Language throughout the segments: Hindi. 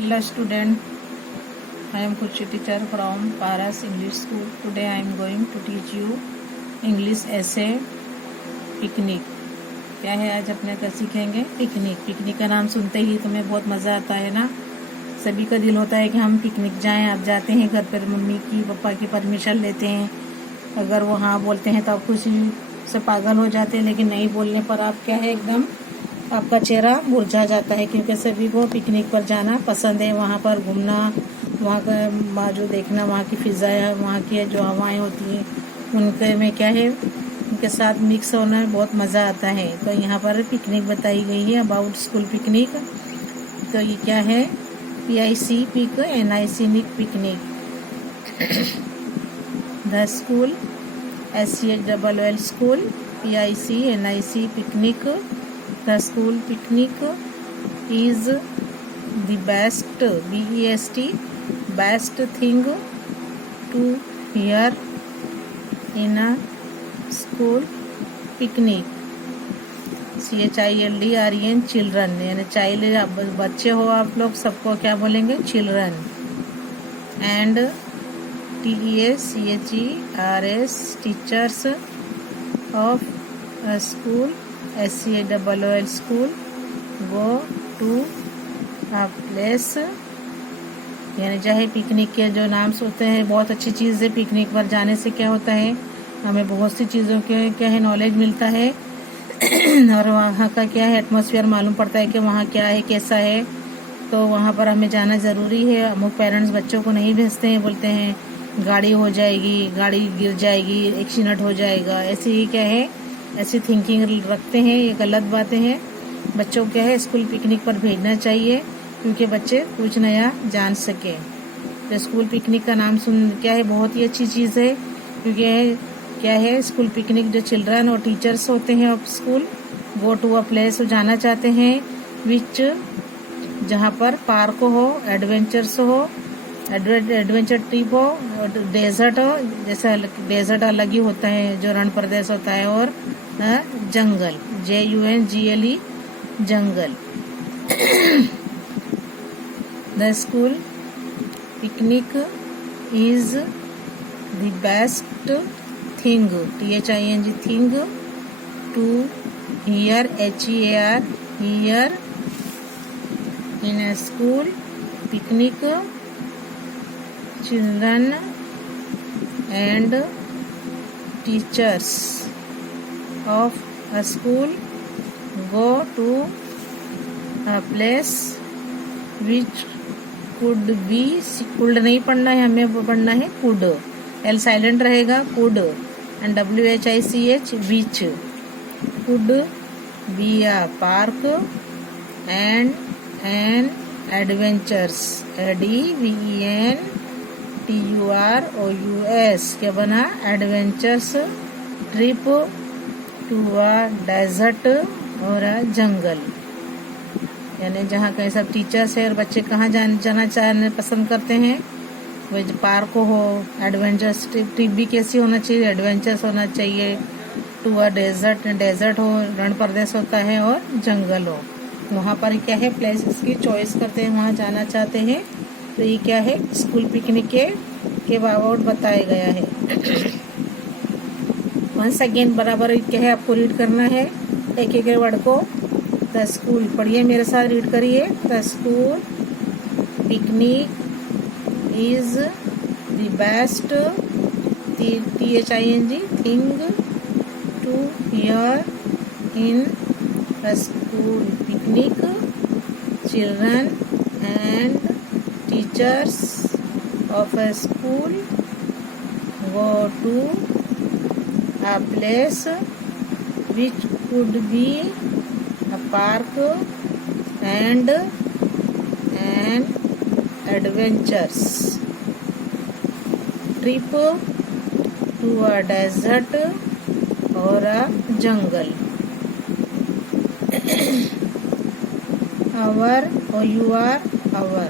Hello student, I am Kurshi teacher from Paras English School. Today I am going to teach you English essay picnic. क्या है आज अपने क्या सीखेंगे? पिकनिक। पिकनिक का नाम सुनते ही तुम्हें बहुत मज़ा आता है ना। सभी का दिल होता है कि हम पिकनिक जाएं। आप जाते हैं घर पर, मम्मी की पापा की परमिशन लेते हैं। अगर वो हाँ बोलते हैं तो आप खुशी से पागल हो जाते हैं, लेकिन नहीं बोलने पर आप क्या है एकदम आपका चेहरा मुरझा जाता है, क्योंकि सभी को पिकनिक पर जाना पसंद है। वहाँ पर घूमना, वहाँ का जो देखना, वहाँ की फिज़ा, वहाँ की जो हवाएं होती हैं उनके में क्या है, उनके साथ मिक्स होना बहुत मज़ा आता है। तो यहाँ पर पिकनिक बताई गई है, अबाउट स्कूल पिकनिक। तो ये क्या है? PIC pic NIC nick picnic. The school SCHLL school PIC NIC picnic. The school picnic is the best best thing to hear in a school picnic. CHILDREN children, यानी चाइल्ड बच्चे हो आप लोग, सबको क्या बोलेंगे? Children. And TEACHERS teachers of school SCHLL school go to a place, यानी चाहे पिकनिक के जो नाम होते हैं बहुत अच्छी चीज़ है। पिकनिक पर जाने से क्या होता है, हमें बहुत सी चीज़ों के क्या है नॉलेज मिलता है और वहाँ का क्या है एटमॉस्फेयर मालूम पड़ता है कि वहाँ क्या है, कैसा है। तो वहाँ पर हमें जाना ज़रूरी है। अमुक पेरेंट्स बच्चों को नहीं भेजते हैं, बोलते हैं गाड़ी हो जाएगी, गाड़ी गिर जाएगी, एक्सीडेंट हो जाएगा, ऐसे ही क्या है ऐसी थिंकिंग रखते हैं। ये गलत बातें हैं। बच्चों को क्या है स्कूल पिकनिक पर भेजना चाहिए, क्योंकि बच्चे कुछ नया जान सके। तो स्कूल पिकनिक का नाम सुन क्या है बहुत ही अच्छी चीज़ है, क्योंकि क्या है स्कूल पिकनिक जो चिल्ड्रन और टीचर्स होते हैं of school go to a place, जाना चाहते हैं विच जहाँ पर पार्क हो, एडवेंचर्स हो, एडवेंचर ट्रिप हो, डेजर्ट हो, जैसे डेजर्ट अलग ही होता है जो रण प्रदेश होता है, और jungle JUNGLE jungle. The school picnic is the best thing THING thing to hear HEAR hear in a school picnic. Children and teachers of a school go to a place which could be, could नहीं पढ़ना है, हमें पढ़ना है could, L साइलेंट रहेगा, could and WHICH which could be a park and an adventures ADVENTUROUS क्या बना? Adventures trip to a desert और अ जंगल, यानी जहाँ कहीं सब टीचर्स है और बच्चे कहाँ जाना पसंद करते हैं, वही जो पार्क हो, एडवेंचर्स ट्रिप भी कैसी होना चाहिए, एडवेंचर्स होना चाहिए, टू अ डेजर्ट हो, रण प्रदेश होता है, और जंगल हो। वहाँ पर क्या है प्लेसेस की चॉइस करते हैं, वहाँ जाना चाहते हैं। तो ये क्या है स्कूल पिकनिक के अबाउट बताया गया है। वंस अगेन बराबर क्या है आपको रीड करना है एक एक वर्ड को। द स्कूल पढ़िए मेरे साथ, रीड करिए। The school picnic is the best THING thing to hear in a school picnic. Children and teachers of a school go to a place which could be a park and an adventures trip to a desert or a jungle. our our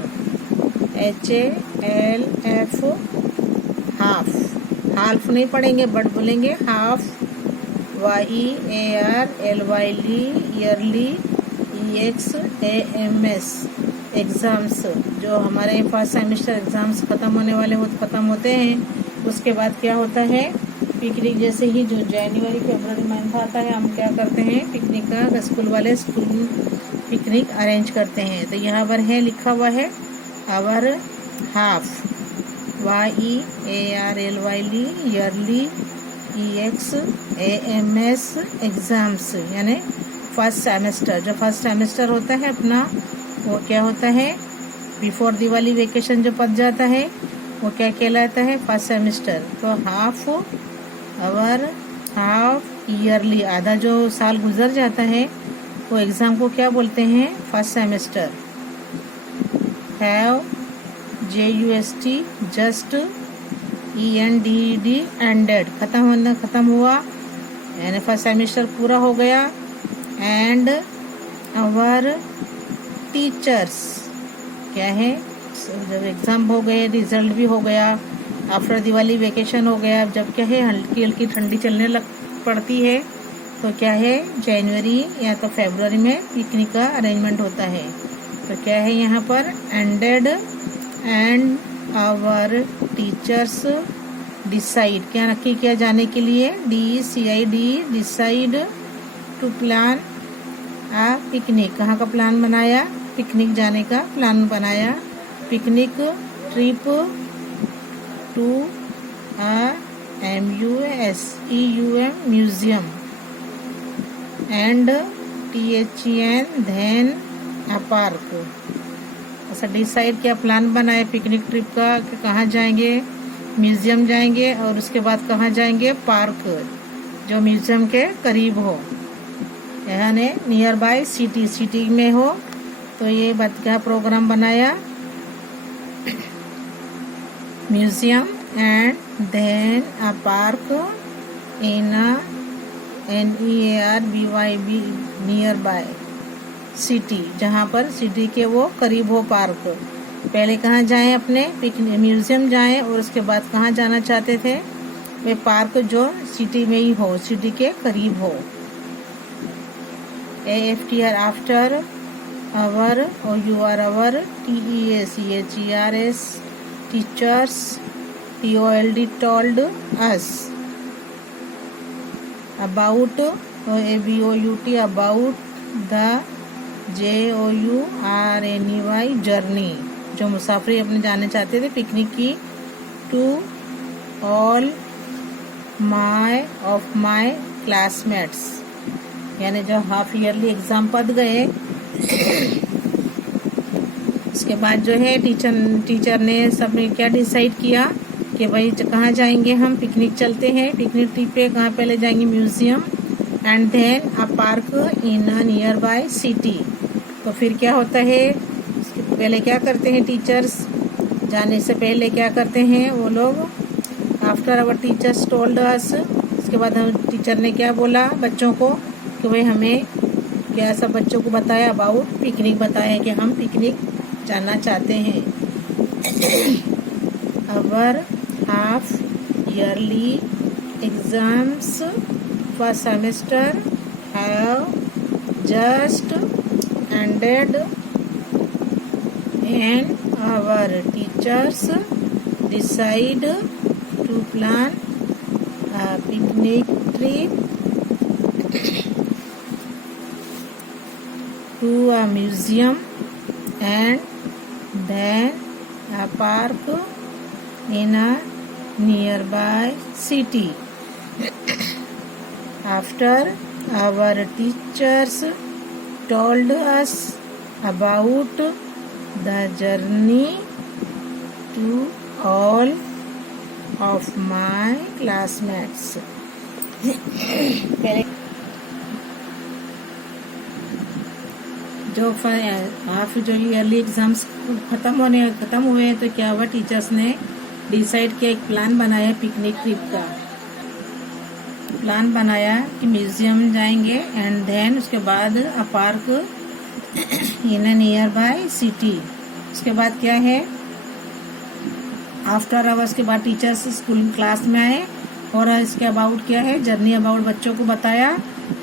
HALF half नहीं पढ़ेंगे बट बोलेंगे half. YEARLY yearly EXAMS exams, जो हमारे फर्स्ट सेमेस्टर एग्ज़ाम्स ख़त्म होने वाले ख़त्म होते हैं, उसके बाद क्या होता है, पिकनिक जैसे ही जो जनवरी फरवरी मंथ आता है, हम क्या करते हैं, पिकनिक का स्कूल वाले स्कूल पिकनिक अरेंज करते हैं। तो यहाँ पर है लिखा हुआ है our half, YEARLY yearly, EXAMS exams, यानी फर्स्ट सेमेस्टर। जो फर्स्ट सेमेस्टर होता है अपना, वो क्या होता है, बिफोर दिवाली वेकेशन जो पड़ जाता है, वो क्या कहलाता है, फर्स्ट सेमेस्टर। तो हाफ आवर, हाफ ईयरली, आधा जो साल गुजर जाता है, वो एग्ज़ाम को क्या बोलते हैं, first semester. Have, JUST, just, ENDED, ended, ख़त्म हुआ, यानी फर्स्ट सेमेस्टर पूरा हो गया। एंड आवर टीचर्स क्या है, जब एग्ज़ाम हो गए, रिजल्ट भी हो गया, आफ्टर दिवाली वेकेशन हो गया, जब क्या है, हल्की हल्की ठंडी चलने लग पड़ती है, तो क्या है, जनवरी या तो फरवरी में पिकनिक का अरेंजमेंट होता है। तो क्या है यहाँ पर, ended and our teachers decide, क्या नक्की किया जाने के लिए, DECID, decide to plan a picnic, कहाँ का प्लान बनाया, पिकनिक जाने का प्लान बनाया। पिकनिक ट्रिप टू a MUSEUM museum and THEN then a park. ऐसा डिसाइड किया, प्लान बनाए पिकनिक ट्रिप का कि कहाँ जाएंगे, म्यूजियम जाएंगे, और उसके बाद कहाँ जाएंगे, पार्क जो म्यूजियम के करीब हो, यानी नियर बाय सिटी में हो। तो ये बात का प्रोग्राम बनाया, museum and then a park in NEARBYB nearby city, जहाँ पर सिटी के वो करीब हो पार्क। पहले कहाँ जाएं, अपने पिकनिक म्यूजियम जाएं, और उसके बाद कहाँ जाना चाहते थे, वे पार्क जो सिटी में ही हो, सिटी के करीब हो। AFTR after, our or you are our, TEACHERS teachers, TOLD told us, about, ABOUT about, the JOURNEY journey, जो मुसाफरी अपने जाने चाहते थे पिकनिक की। To all of my classmates, यानी जो हाफ ईयरली एग्जाम पड़ गए, उसके बाद जो है टीचर ने सब ने क्या डिसाइड किया कि भाई कहाँ जाएंगे, हम पिकनिक चलते हैं, पिकनिक ट्रिप पे कहाँ पहले जाएंगे, museum and then a park in a nearby city. तो फिर क्या होता है, पहले क्या करते हैं टीचर्स, जाने से पहले क्या करते हैं वो लोग, after our teachers told us, उसके बाद हम टीचर ने क्या बोला बच्चों को कि भाई हमें क्या, सब बच्चों को बताया अबाउट पिकनिक, बताया कि हम पिकनिक जाना चाहते हैं। Our half yearly exams first semester have just ended and our teachers decide to plan a picnic trip to a museum and then a park in a nearby city. After our teachers told us about the journey to all of my classmates. जो ईयरली एग्जाम्स खत्म हुए हैं, तो क्या हुआ, टीचर्स ने डिसाइड किया, एक प्लान बनाया पिकनिक ट्रिप का। प्लान बनाया कि म्यूजियम जाएंगे एंड देन उसके बाद a park in a nearby city. उसके बाद क्या है, आफ्टर आवर्स के बाद टीचर्स स्कूल क्लास में आए और इसके अबाउट क्या है, जर्नी अबाउट बच्चों को बताया,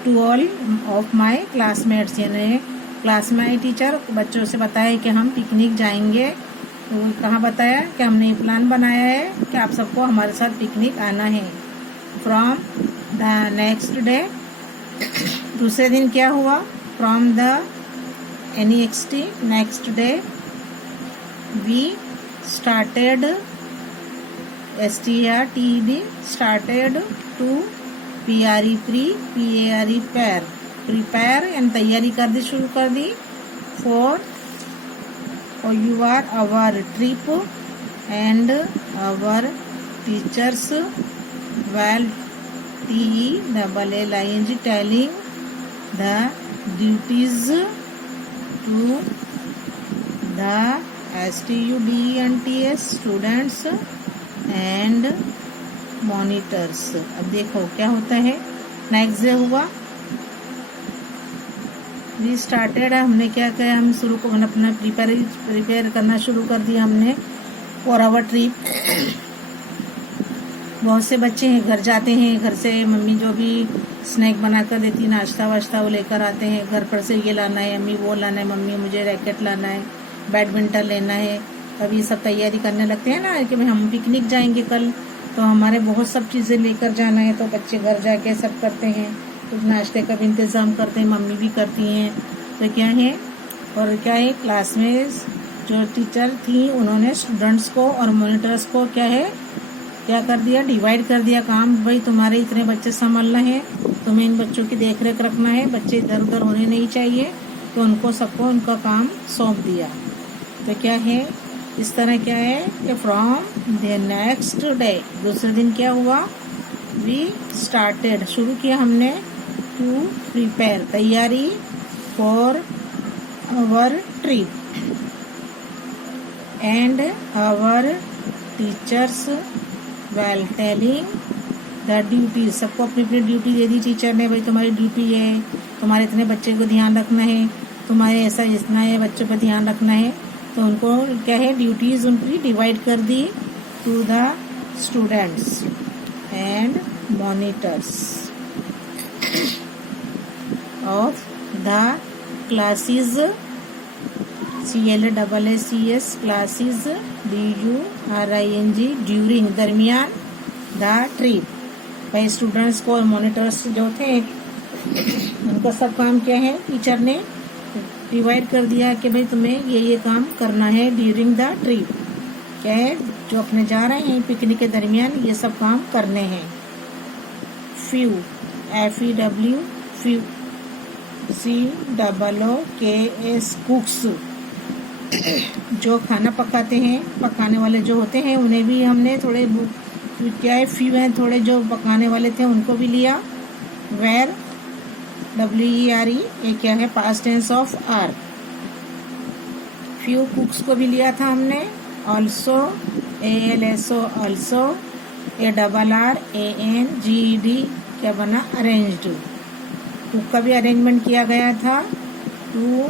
to all of my classmates, यानी क्लास में आई टीचर, बच्चों से बताया कि हम पिकनिक जाएंगे। तो कहाँ बताया कि हमने प्लान बनाया है कि आप सबको हमारे साथ पिकनिक आना है। फ्रॉम द नेक्स्ट डे, दूसरे दिन क्या हुआ? From the NEXT next day we started STARTED started to PARE prepare यानी तैयारी कर दी, शुरू कर दी for your our trip and our teachers well TELLING telling the duties to the STUDENTS students and monitors. अब देखो क्या होता है। नेक्स्ट डे हुआ, वी स्टार्टेड, हमने क्या किया, हम शुरू को अपना प्रिपेयर करना शुरू कर दिया हमने फॉर आवर ट्रिप। बहुत से बच्चे हैं घर जाते हैं, घर से मम्मी जो भी स्नैक बना कर देती, नाश्ता वाश्ता वो लेकर आते हैं। घर पर से ये लाना है मम्मी, वो लाना है मम्मी, मुझे रैकेट लाना है, बैडमिंटन लेना है। अभी सब तैयारी करने लगते हैं ना कि भाई हम पिकनिक जाएंगे कल, तो हमारे बहुत सब चीज़ें लेकर जाना है। तो बच्चे घर जाके सब करते हैं, कुछ नाश्ते का भी इंतज़ाम करते हैं, मम्मी भी करती हैं। तो क्या है, और क्या है, क्लास में जो टीचर थी उन्होंने स्टूडेंट्स को और मॉनिटर्स को क्या कर दिया, डिवाइड कर दिया काम। भाई तुम्हारे इतने बच्चे संभालना है, तुम्हें इन बच्चों की देख रेख रखना है, बच्चे इधर उधर होने नहीं चाहिए। तो उनको सबको उनका काम सौंप दिया। तो क्या है, इस तरह क्या है कि फ्रॉम द नेक्स्ट डे, दूसरे दिन क्या हुआ, वी स्टार्टेड, शुरू किया हमने टू प्रिपेयर, तैयारी for our trip and our teachers well telling the duty. सबको अपनी अपनी ड्यूटी दे दी टीचर ने, भाई तुम्हारी ड्यूटी है, तुम्हारे इतने बच्चे को ध्यान रखना है, तुम्हारे ऐसा इतना है बच्चों पर ध्यान रखना है। तो उनको क्या है, ड्यूटीज उनकी डिवाइड कर दी to the students and monitors of the classes, CLASSES classes, DURING during, दरमियान, द ट्रिप। भाई स्टूडेंट्स को और मॉनिटर्स जो थे उनका सब काम क्या है, टीचर ने डिवाइड कर दिया कि भाई तुम्हें ये काम करना है ड्यूरिंग द ट्रिप। क्या है, जो अपने जा रहे हैं पिकनिक के दरमियान ये सब काम करने हैं। फ्यू, FEW फ्यू, COOKS कुक्स, जो खाना पकाते हैं, पकाने वाले जो होते हैं उन्हें भी हमने थोड़े क्या है, फ्यू हैं थोड़े जो पकाने वाले थे उनको भी लिया। वेर, WERE, ये क्या है, past tense of are. Few cooks को भी लिया था हमने। ऑल्सो, ALSO ऑल्सो, ARRANGED क्या बना, अरेंज्ड। कुक का भी अरेंजमेंट किया गया था। To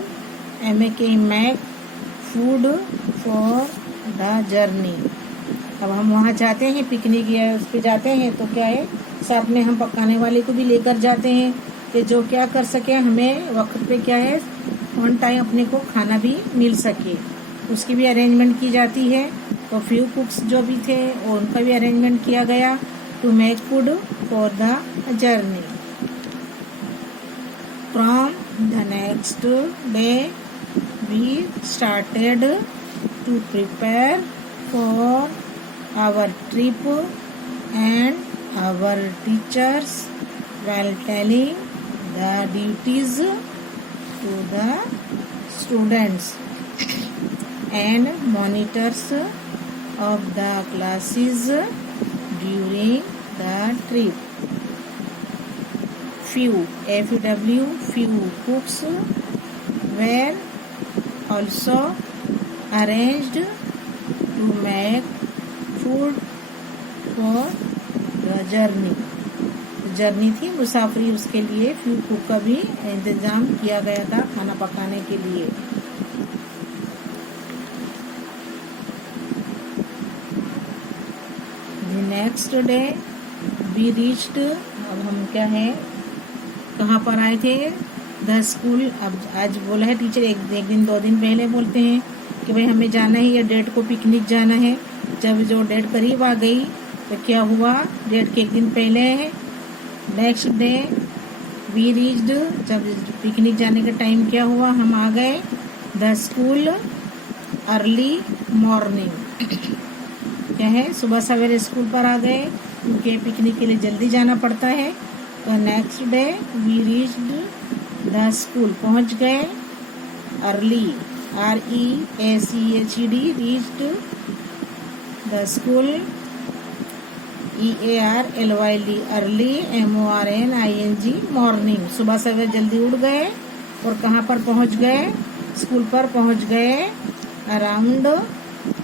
MAK make, food for the journey. अब हम वहाँ जाते हैं पिकनिक या उस पर जाते हैं तो क्या है, साथ में हम पकाने वाले को भी लेकर जाते हैं कि जो क्या कर सके, हमें वक्त पे क्या है ऑन टाइम अपने को खाना भी मिल सके, उसकी भी अरेंजमेंट की जाती है। तो फ्यू कुक्स जो भी थे उनका भी अरेंजमेंट किया गया to make food for the journey. From the next day we started to prepare for our trip and our teachers while telling the duties to the students and monitors of the classes during the trip. Few, FEW few cooks were also arranged to make food for the journey. Journey थी, मुसाफरी, उसके लिए फ्यू कुक का भी इंतजाम किया गया था खाना पकाने के लिए। नेक्स्ट डे वी रीच्ड, अब हम क्या है, कहाँ पर आए थे, द स्कूल, अब आज बोला है टीचर, एक दिन 2 दिन पहले बोलते हैं कि भाई हमें जाना है, ये डेट को पिकनिक जाना है। जब जो डेट करीब आ गई तो क्या हुआ, डेट के 1 दिन पहले है, नेक्स्ट डे वी रीच्ड, जब पिकनिक जाने का टाइम क्या हुआ, हम आ गए द स्कूल अर्ली मॉर्निंग, क्या है, सुबह सवेरे स्कूल पर आ गए क्योंकि पिकनिक के लिए जल्दी जाना पड़ता है। तो next day we reached the school, पहुंच गए, early REACHED reached the school, EARLYD early MORNING morning, सुबह सवेरे जल्दी उठ गए और कहाँ पर पहुंच गए, स्कूल पर पहुंच गए अराउंड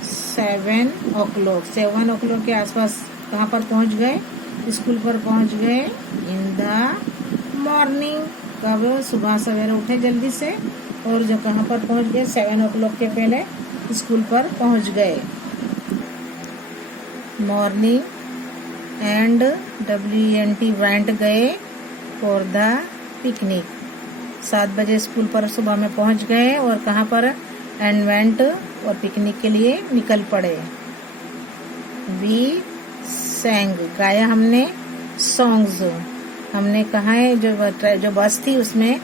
7 o'clock, 7 o'clock के आसपास कहाँ पर पहुंच गए, स्कूल पर पहुंच गए इन द मॉर्निंग, कब, सुबह सवेरे उठे जल्दी से और जो कहाँ पर पहुंच गए, 7 o'clock के पहले स्कूल पर पहुंच गए। मॉर्निंग एंड WENT वेंट गए फॉर द पिकनिक, 7 बजे स्कूल पर सुबह में पहुंच गए और कहाँ पर, एंड वेंट, और पिकनिक के लिए निकल पड़े। वी सैंग, गाया हमने, सॉन्ग्स, हमने कहा है जो बस थी उसमें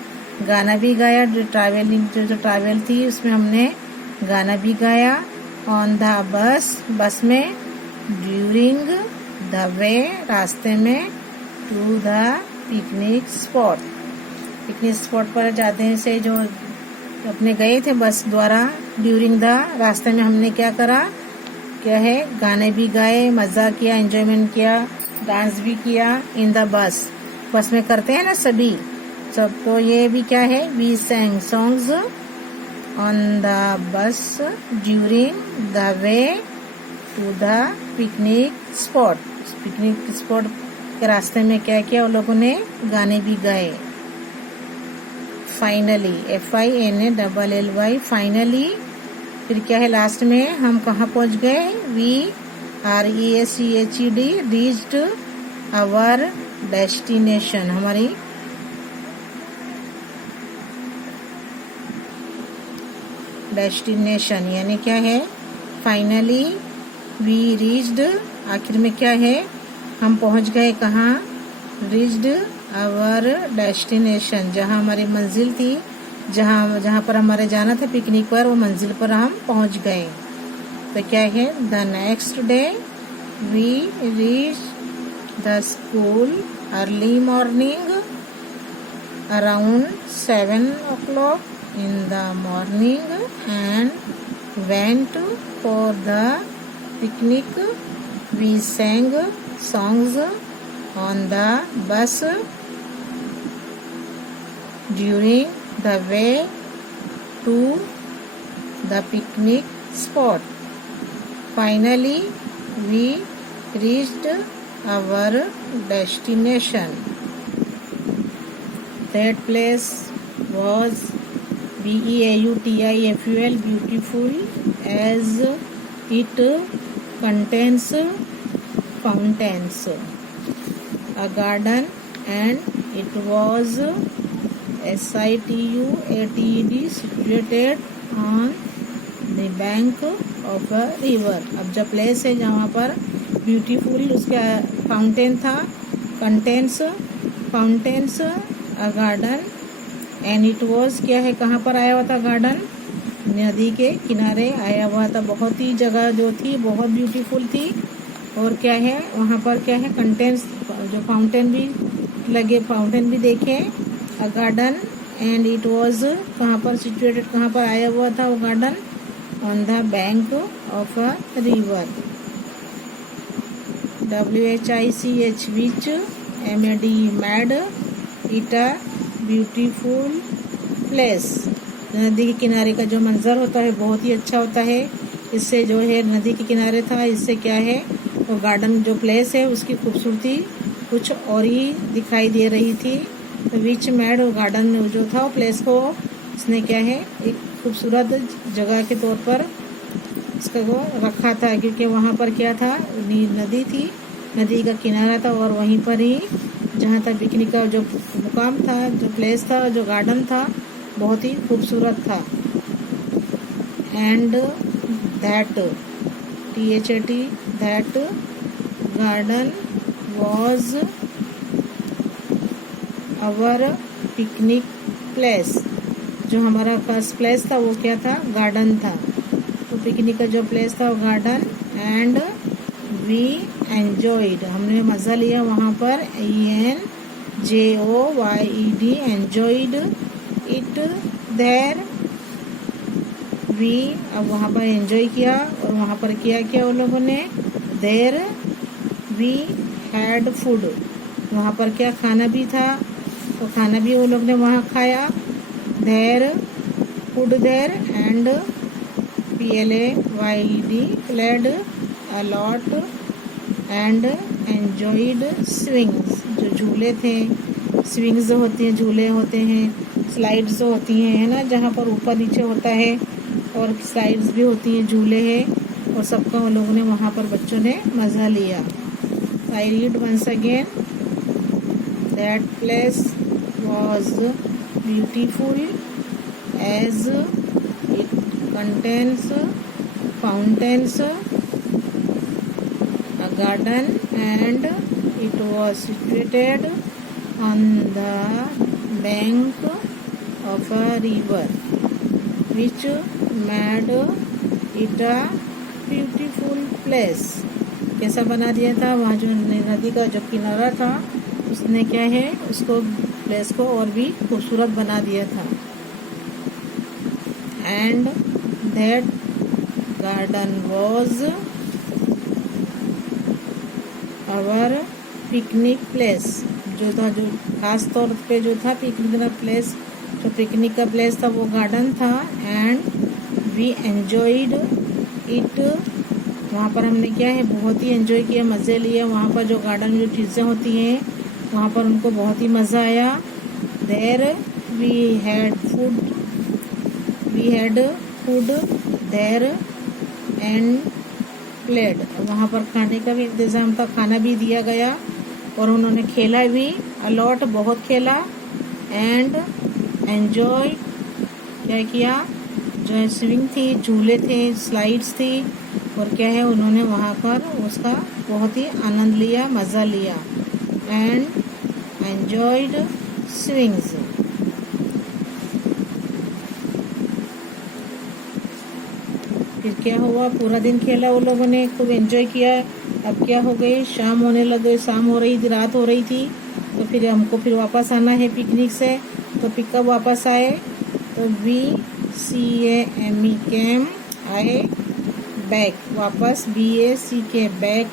गाना भी गाया, जो ट्रैवल थी उसमें हमने गाना भी गाया। ऑन द बस, बस में, ड्यूरिंग द वे, रास्ते में, to the picnic spot, picnic spot पर जाते हैं से जो अपने गए थे बस द्वारा, ड्यूरिंग द, रास्ते में हमने क्या करा, क्या है, गाने भी गाए, मजा किया, एंजॉयमेंट किया, डांस भी किया इन द बस, बस में करते हैं ना सभी सब, तो ये भी क्या है, we sang songs on the bus during the way to the picnic spot, picnic spot के रास्ते में क्या किया, उन लोगों ने गाने भी गाए। फाइनली, FINALLY, फाइनली, फिर क्या है लास्ट में, हम कहाँ पहुंच गए, we REACHED reached our destination, हमारी डेस्टिनेशन, यानी क्या है, फाइनली वी रीच्ड, आखिर में क्या है, हम पहुंच गए कहाँ, रीच्ड आवर डेस्टिनेशन, जहाँ हमारी मंजिल थी, जहाँ पर हमारे जाना था पिकनिक पर, वो मंजिल पर हम पहुंच गए। तो क्या है, the next day we reach the school early morning around 7 o'clock in the morning and went for the picnic. We sang songs on the bus during the way to the picnic spot. Finally, we reached our destination. That place was BEAUTIFUL, beautiful, as it contains fountains, a garden, and it was SITUATED situated on the bank of a river. अब जो प्लेस है जहाँ पर ब्यूटीफुल, उसका फाउंटेन था, contains fountains, a garden, and it was, क्या है, कहाँ पर आया हुआ था गार्डन, नदी के किनारे आया हुआ था, बहुत ही जगह जो थी बहुत ब्यूटीफुल थी, और क्या है वहाँ पर, क्या है, कंटेन्स, जो फाउंटेन भी लगे, फाउंटेन भी देखे, अ गार्डन, एंड इट वॉज, कहाँ पर सिचुएटेड, कहाँ पर आया हुआ था वो garden, on the bank of a river, WHICH, which, MAD, mad, it a beautiful place, नदी के किनारे का जो मंजर होता है बहुत ही अच्छा होता है, इससे जो है नदी के किनारे था, इससे क्या है वो गार्डन जो प्लेस है उसकी खूबसूरती कुछ और ही दिखाई दे रही थी। तो विच मैड, गार्डन में जो था वो प्लेस को इसने क्या है एक खूबसूरत जगह के तौर पर इसका वो रखा था, क्योंकि वहाँ पर क्या था, नदी थी, नदी का किनारा था, और वहीं पर ही जहाँ तक पिकनिक का जो मुकाम था, जो प्लेस था, जो गार्डन था, बहुत ही खूबसूरत था। And that THAT that garden was our picnic place. जो हमारा फर्स्ट प्लेस था वो क्या था? गार्डन था। तो पिकनिक का जो प्लेस था वो गार्डन। एंड वी एंजॉयड, हमने मज़ा लिया वहाँ पर। ENJOYED enjoyed it there. We, अब वहाँ पर एंजॉय किया और वहाँ पर किया क्या उन लोगों ने? देयर वी हैड फूड, वहाँ पर क्या? खाना भी था, तो खाना भी वो लोग ने वहाँ खाया। There food there. And PLAYED played a lot and enjoyed swings, जो झूले थे, स्विंग्स जो होती हैं, झूले होते हैं, स्लाइड्स जो होती हैं, है ना, जहाँ पर ऊपर नीचे होता है, और स्लाइड्स भी होती हैं, झूले हैं, और सबका उन लोगों ने वहाँ पर बच्चों ने मज़ा लिया। I read once again. That place was beautiful as it contains fountains, a garden, and it was situated on the bank of a river which made it a beautiful place। कैसा बना दिया था? वहाँ जो नदी का जो किनारा था उसने क्या है, उसको प्लेस को और भी खूबसूरत बना दिया था। And that garden was our picnic place, जो था, जो खास तौर पे जो था पिकनिक का प्लेस, जो पिकनिक का प्लेस था वो गार्डन था। एंड वी एंजॉयड इट, वहाँ पर हमने क्या है, बहुत ही एंजॉय किया, मज़े लिए। वहाँ पर जो गार्डन में जो चीज़ें होती हैं वहाँ पर उनको बहुत ही मज़ा आया। There we had food there and played, वहाँ पर खाने का भी इंतज़ाम था, खाना भी दिया गया, और उन्होंने खेला भी अलॉट, बहुत खेला। एंड एंजॉय, क्या किया? जो स्विंग थी, झूले थे, स्लाइड्स थी, और क्या है, उन्होंने वहाँ पर उसका बहुत ही आनंद लिया, मज़ा लिया। And enjoyed swings. फिर क्या हुआ? पूरा दिन खेला वो लोगों ने, खूब एंजॉय किया। अब क्या हो गई? शाम होने लगे, शाम हो रही थी, रात हो रही थी, तो फिर हमको फिर वापस आना है पिकनिक से। तो फिर कब वापस आए? तो BCAME कैम, आए, बैक, वापस, BACK बैक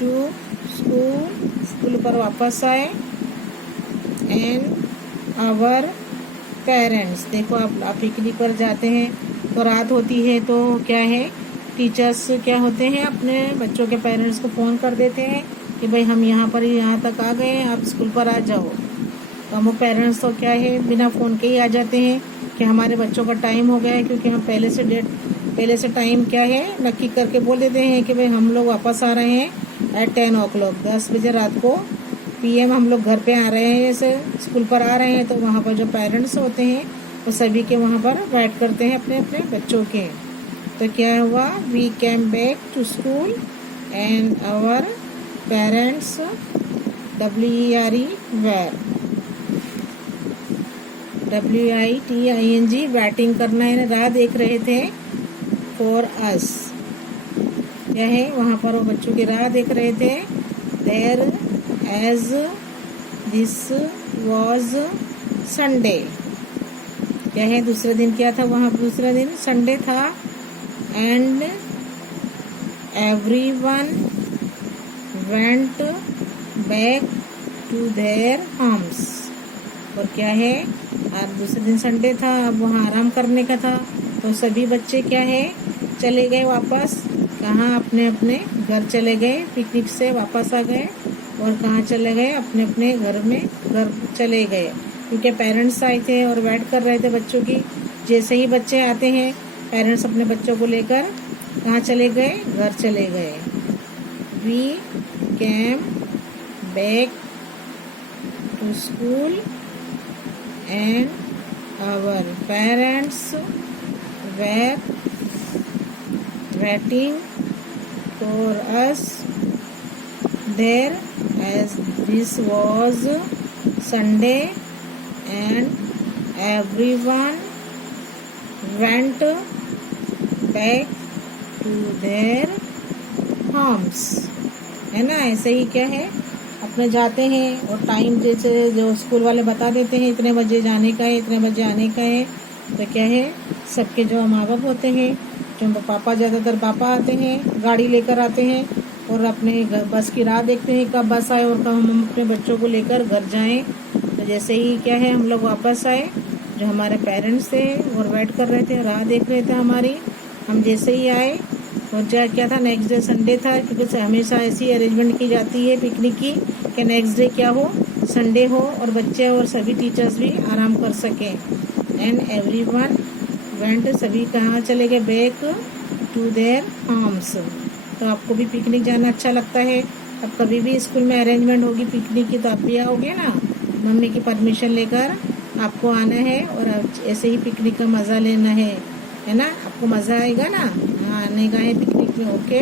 टू स्कूल पर वापस आए। एंड आवर पेरेंट्स, देखो आप पिकनिक पर जाते हैं तो रात होती है, तो क्या है, टीचर्स क्या होते हैं, अपने बच्चों के पेरेंट्स को फ़ोन कर देते हैं कि भाई हम यहाँ तक आ गए हैं, आप स्कूल पर आ जाओ। तो हम पेरेंट्स तो क्या है, बिना फ़ोन के ही आ जाते हैं कि हमारे बच्चों का टाइम हो गया है, क्योंकि हम पहले से टाइम क्या है नक्की करके बोल देते हैं कि भाई हम लोग वापस आ रहे हैं एट 10 o'clock, 10 बजे रात को PM हम लोग घर पे आ रहे हैं, जैसे स्कूल पर आ रहे हैं। तो वहाँ पर जो पेरेंट्स होते हैं वो सभी के वहाँ पर वेट करते हैं अपने अपने बच्चों के। तो क्या हुआ? We came back to school and our parents WERE where, WITING batting करना है, राह देख रहे थे, फॉर अस, क्या है, वहाँ पर वो बच्चों की राह देख रहे थे। There as this was Sunday, क्या है, दूसरे दिन क्या था वहाँ, दूसरा दिन संडे था। And everyone went back to their homes, और क्या है, आज दूसरे दिन संडे था, अब वहाँ आराम करने का था, तो सभी बच्चे क्या है, चले गए वापस, कहाँ, अपने अपने घर चले गए, पिकनिक से वापस आ गए, और कहाँ चले गए, अपने अपने घर चले गए, क्योंकि पेरेंट्स आए थे और वेट कर रहे थे बच्चों की। जैसे ही बच्चे आते हैं, पेरेंट्स अपने बच्चों को लेकर कहाँ चले गए, घर चले गए। We came back to school and our parents were waiting for us there as this was Sunday and everyone went back to their homes। है ना, ऐसे ही क्या है, अपने जाते हैं और टाइम जैसे जो स्कूल वाले बता देते हैं इतने बजे जाने का है, इतने बजे आने का है, तो क्या है, सबके जो माँ बाप होते हैं, जो पापा, ज़्यादातर पापा आते हैं, गाड़ी लेकर आते हैं और अपने बस की राह देखते हैं कब बस आए और कब हम अपने बच्चों को लेकर घर जाएं। तो जैसे ही क्या है, हम लोग वापस आए, जो हमारे पेरेंट्स थे और वेट कर रहे थे, राह देख रहे थे हमारी, हम जैसे ही आए और क्या था, नेक्स्ट डे संडे था, क्योंकि हमेशा ऐसी अरेंजमेंट की जाती है पिकनिक की कि नेक्स्ट डे क्या हो, संडे हो और बच्चे और सभी टीचर्स भी आराम कर सकें। एंड एवरीवन वेंट, सभी कहाँ चले गए, बैक टू देयर होम्स। तो आपको भी पिकनिक जाना अच्छा लगता है, अब कभी भी स्कूल में अरेंजमेंट होगी पिकनिक की तो आप भी आओगे ना, मम्मी की परमिशन लेकर आपको आना है और ऐसे ही पिकनिक का मज़ा लेना है ना, आपको मज़ा आएगा ना, आने का है पिकनिक में। ओके।